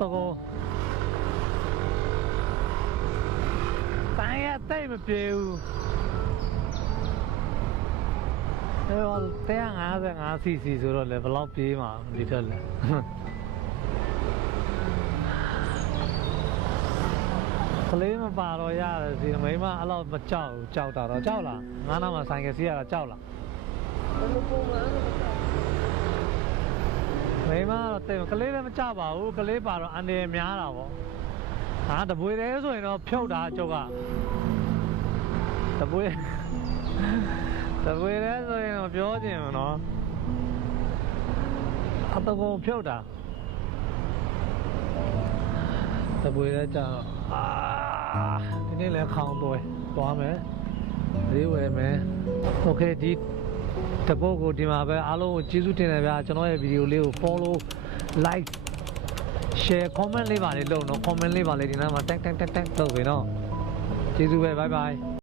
တော့တိုင်းရတိတ်မပြေဘူး155 cc ဆိုတော့လေဘယ်လောက်ပြေးမှာဒီထက်လဲကလေးမပါတော့ရတယ်စီမိမအဲ့လောက်မကြောက်ဘူးကြောက်တာတော့ကြောက်လားငါးနာမှာဆိုင်ကစီးရတာကြောက်လားမိမတော့တိတ်ကလေးလည်းမကြောက်ပါဘူးကလေးပါတော့အန်တယ်များတာပေါ့ဟာတပွေတယ်ဆိုရင်တော့ဖြုတ်တာကျုပ်ကတပွေတယ်ဆိုရင်တော့ပြောချင်မှာနော်အတကောဖြုတ်တာတပွေတယ်ကြာတော့ဒီနေ့လည်းခေါင်းသွားမယ်ဈေးဝယ်မယ်โอเคဒီတပုတ်ကိုဒီမှာပဲအားလုံးကိုကျေးဇူးတင်တယ်ဗျာကျွန်တော်ရဲ့ဗီဒီယိုလေးကို follow like share comment လေးပါလေးလုပ်နော် comment လေးပါလေးဒီနားမှာတက်လုပ်ပြီနော်ကျေးဇူးပဲ bye bye